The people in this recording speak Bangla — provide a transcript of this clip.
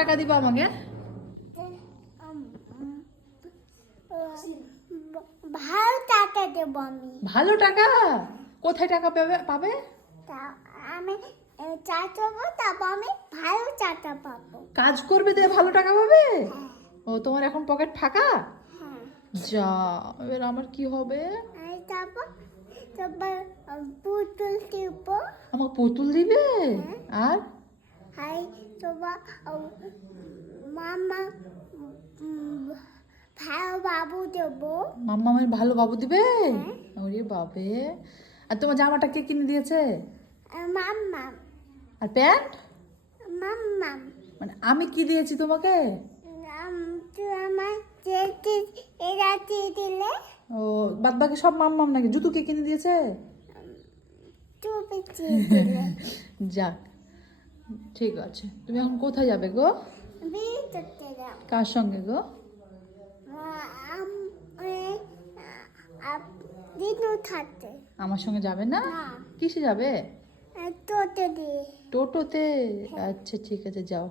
টাকা দিবা আমাকে? ভালো টাকা দেবো আমি। ভালো টাকা? কোথায় টাকা পাবে? আমি চা চাবো, তারপর আমি ভালো চাটা পাবো। কাজ করবে দিয়ে ভালো টাকা পাবে? হ্যাঁ। ও, তোমার এখন পকেট ফাঁকা? হ্যাঁ। যা, এবার আমার কি হবে? তারপর পুতুল দিব। আমার পুতুল দিবে? আর হাই তোমার মামা ভালো বাবু দেবো। মাম্মা আমার ভালো বাবু দিবে? হ্যাঁ। ওরে বাবে। আর তোমার জামাটা কে কিনে দিয়েছে? মাম্মা আর প্যান্ট? মাম্মা মানে আমি কি দিয়েছি তোমাকে? তুই আমার এরা দিয়ে দিলে ও, বাদ বাকি সব মাম্মাম নাকি? জুতো কে কিনে দিয়েছে? তুমি দিয়ে দিলে। যাক, ঠিক আছে। তুমি এখন কোথায় যাবে গো? ভিতরতে যাও। কার সঙ্গে গো? দিনু থাকতে আমার সঙ্গে যাবে না? না। কিসে যাবে? তোতে দিয়ে। টোটোতে? আচ্ছা ঠিক আছে, যাও।